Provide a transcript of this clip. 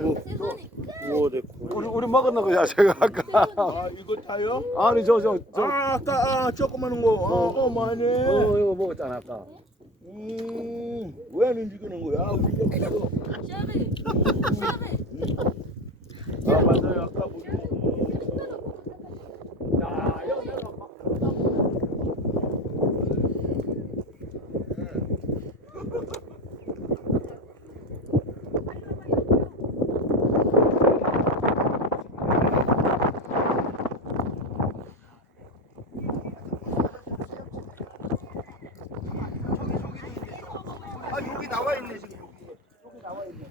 뭐, 오, 우와, 우리 우리 먹었나 보자 제가 아까. 아 이거 타요? 아니 저 저 저. 아 아까 아, 조그마한 거. 아 어, 어마네. 어 이거 먹었잖아 아까. 음왜 움직이는 거야? 움직여. 시합에 시합에 아 여기 나와 있네 지금 여기 여기 나와 있네.